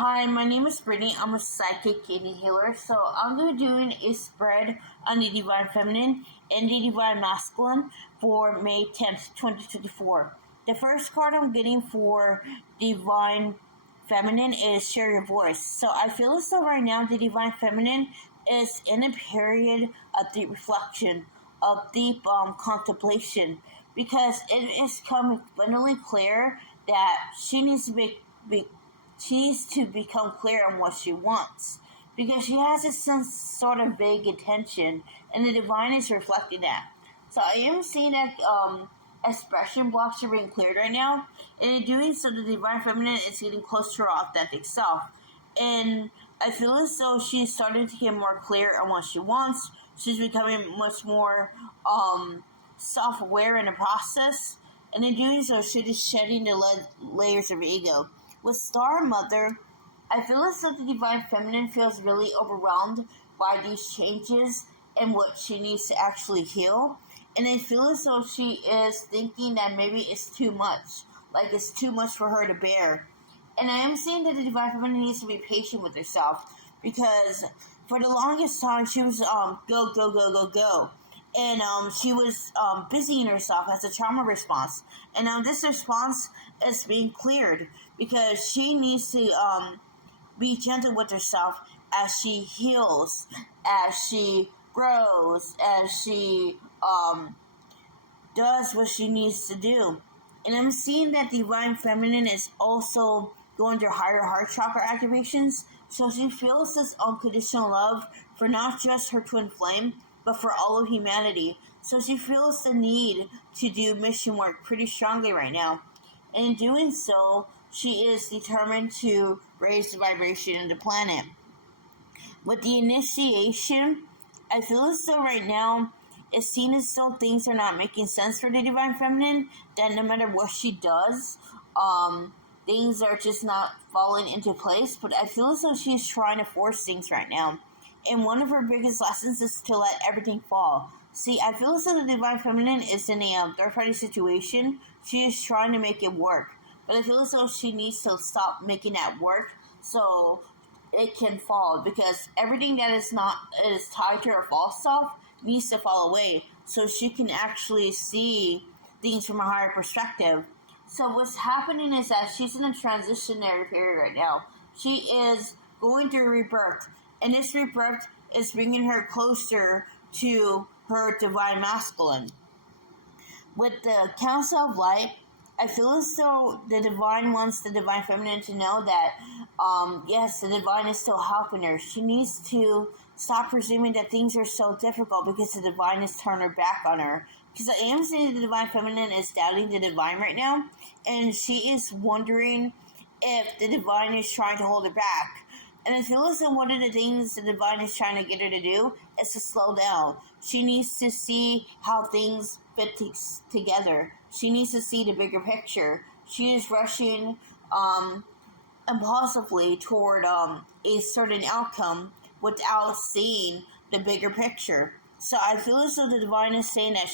Hi, my name is Brittany. I'm a psychic kitty healer. So I'm going to be doing a spread on the Divine Feminine and the Divine Masculine for May 10th, 2024. The first card I'm getting for Divine Feminine is Share Your Voice. So I feel as though right now the Divine Feminine is in a period of deep reflection, of deep contemplation, because it is coming abundantly clear that she needs to become clear on what she wants, because she has this sort of vague intention, and the divine is reflecting that. So I am seeing that expression blocks are being cleared right now, and in doing so, the divine feminine is getting close to her authentic self. And I feel as though she's starting to get more clear on what she wants. She's becoming much more self-aware in the process, and in doing so, she is shedding the layers of ego. With Star Mother, I feel as though the Divine Feminine feels really overwhelmed by these changes and what she needs to actually heal. And I feel as though she is thinking that maybe it's too much. Like it's too much for her to bear. And I am saying that the Divine Feminine needs to be patient with herself, because for the longest time she was go, go, go, go, go. And she was busying herself as a trauma response. And this response is being cleared, because she needs to be gentle with herself as she heals, as she grows, as she does what she needs to do. And I'm seeing that Divine Feminine is also going through higher heart chakra activations, so she feels this unconditional love for not just her twin flame, but for all of humanity. So she feels the need to do mission work pretty strongly right now. And in doing so, she is determined to raise the vibration of the planet. With the initiation, I feel as though right now it's seen as though things are not making sense for the Divine Feminine, that no matter what she does, things are just not falling into place. But I feel as though she's trying to force things right now. And one of her biggest lessons is to let everything fall. See, I feel as though the Divine Feminine is in a third-party situation. She is trying to make it work. But I feel as though she needs to stop making that work so it can fall. Because everything that is tied to her false self needs to fall away, so she can actually see things from a higher perspective. So what's happening is that she's in a transitionary period right now. She is going through rebirth. And this rebirth is bringing her closer to her Divine Masculine. With the Council of Light, I feel as though the Divine wants the Divine Feminine to know that, yes, the Divine is still helping her. She needs to stop presuming that things are so difficult because the Divine has turned her back on her. Because I am saying the Divine Feminine is doubting the Divine right now, and she is wondering if the Divine is trying to hold her back. And I feel as though one of the things the Divine is trying to get her to do is to slow down. She needs to see how things fit together. She needs to see the bigger picture. She is rushing impulsively toward a certain outcome without seeing the bigger picture. So I feel as though the Divine is saying that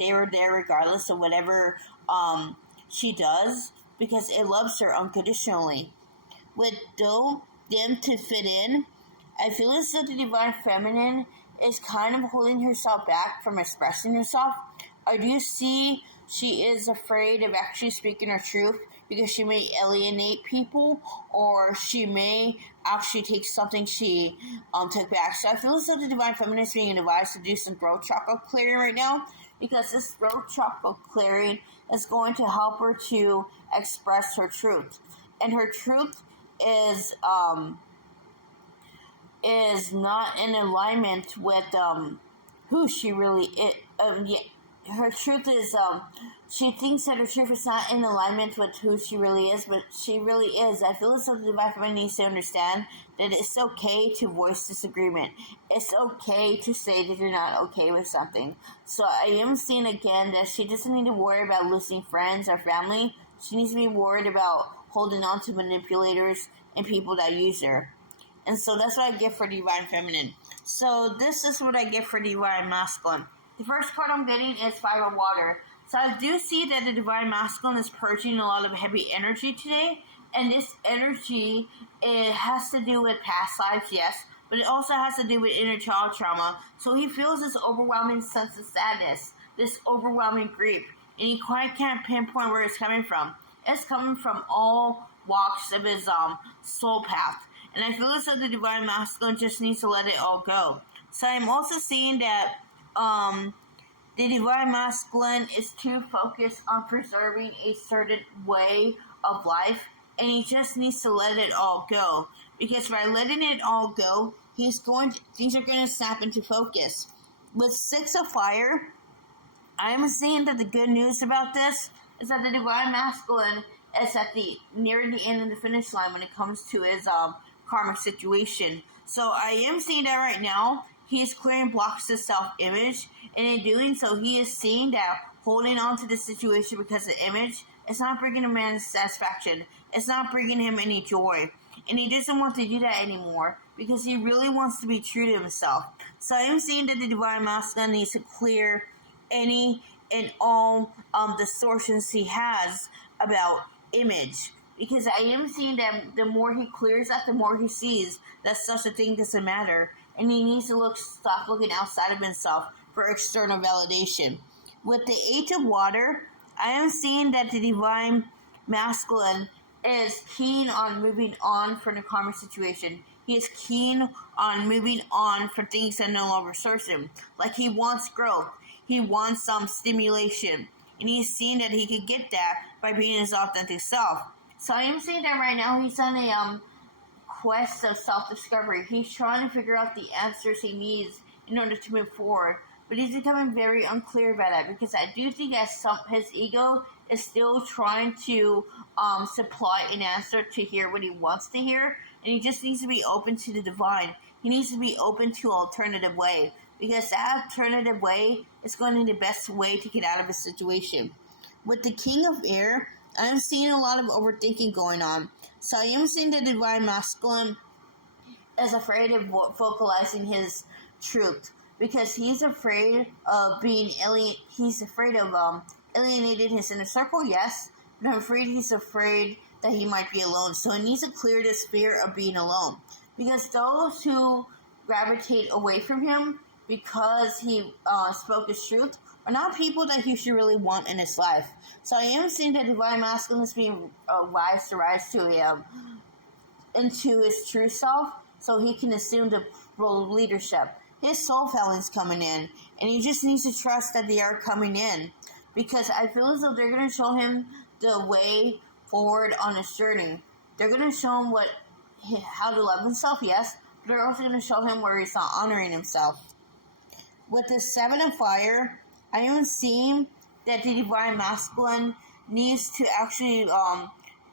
they were there regardless of whatever she does, because it loves her unconditionally. With them to fit in, I feel as though the Divine Feminine is kind of holding herself back from expressing herself. Or do you see she is afraid of actually speaking her truth because she may alienate people, or she may actually take something she took back? So I feel as though the Divine Feminine is being advised to do some throat chakra clearing right now, because this throat chakra clearing is going to help her to express her truth. And her truth is not in alignment with who she really is. Her truth is she thinks that her truth is not in alignment with who she really is, but she really is. I feel as though the Divine Feminine needs to understand that it's okay to voice disagreement. It's okay to say that you're not okay with something. So I am seeing again that she doesn't need to worry about losing friends or family. She needs to be worried about holding on to manipulators and people that use her. And so that's what I get for Divine Feminine. So this is what I get for Divine Masculine. The first card I'm getting is Five of Water. So I do see that the Divine Masculine is purging a lot of heavy energy today, And this energy, it has to do with past lives, yes, but it also has to do with inner child trauma. So he feels this overwhelming sense of sadness, this overwhelming grief, and he quite can't pinpoint where it's coming from. It's coming from all walks of his soul path. And I feel as though the divine masculine just needs to let it all go. So I'm also seeing that the divine masculine is too focused on preserving a certain way of life, and he just needs to let it all go. Because by letting it all go, things are going to snap into focus. With 6 of Fire, I'm seeing that the good news about this is that the divine masculine is at the near the end of the finish line when it comes to his karmic situation. So I am seeing that right now he is clearing blocks to self-image, and in doing so, he is seeing that holding on to the situation because of image is not bringing a man satisfaction. It's not bringing him any joy, and he doesn't want to do that anymore because he really wants to be true to himself. So I am seeing that the divine masculine needs to clear any and all distortions he has about image, because I am seeing that the more he clears that, the more he sees that such a thing doesn't matter, and he needs to stop looking outside of himself for external validation. With the 8 of Water, I am seeing that the divine masculine is keen on moving on from the karmic situation. He is keen on moving on for things that no longer serve him. Like he wants growth. He wants some stimulation. And he's seeing that he could get that by being his authentic self. So I am saying that right now he's on a quest of self-discovery. He's trying to figure out the answers he needs in order to move forward. But he's becoming very unclear about that, because I do think that his ego is still trying to supply an answer to hear what he wants to hear. And he just needs to be open to the divine. He needs to be open to alternative way, because that alternative way is going to be the best way to get out of a situation. With the King of Air, I'm seeing a lot of overthinking going on. So I am seeing the divine masculine is afraid of vocalizing his truth, because he's afraid of being he's afraid of alienating his inner circle, yes, but I'm afraid he's afraid that he might be alone. So he needs to clear this fear of being alone, because those who gravitate away from him because he spoke his truth are not people that he should really want in his life. So I am seeing that divine masculine is being wise to rise to him into his true self, so he can assume the role of leadership. His soul felling's coming in, and he just needs to trust that they are coming in, because I feel as though they're going to show him the way forward on his journey. They're going to show him how to love himself, yes, but they're also going to show him where he's not honoring himself. With the 7 of Fire, I am seeing that the divine masculine needs to actually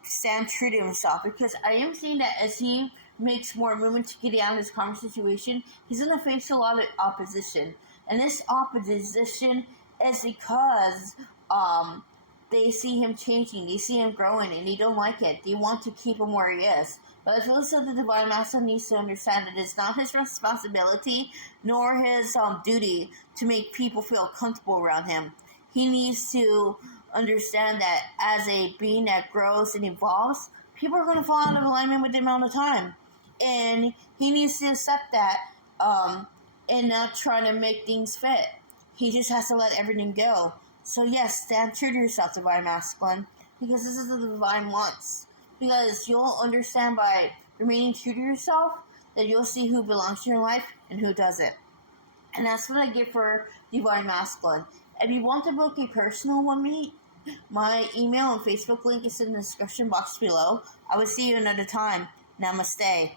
stand true to himself, because I am seeing that as he makes more movement to get out of his karmic situation, he's going to face a lot of opposition. And this opposition is because they see him changing, they see him growing, and they don't like it. They want to keep him where he is. But I feel as though the divine masculine needs to understand that it's not his responsibility nor his duty to make people feel comfortable around him. He needs to understand that as a being that grows and evolves, people are going to fall out of alignment with him all the time. And he needs to accept that and not try to make things fit. He just has to let everything go. So yes, stand true to yourself, divine masculine, because this is what the divine wants. Because you'll understand by remaining true to yourself that you'll see who belongs to your life and who doesn't. And that's what I get for divine masculine. If you want to book a personal with me, my email and Facebook link is in the description box below. I will see you another time. Namaste.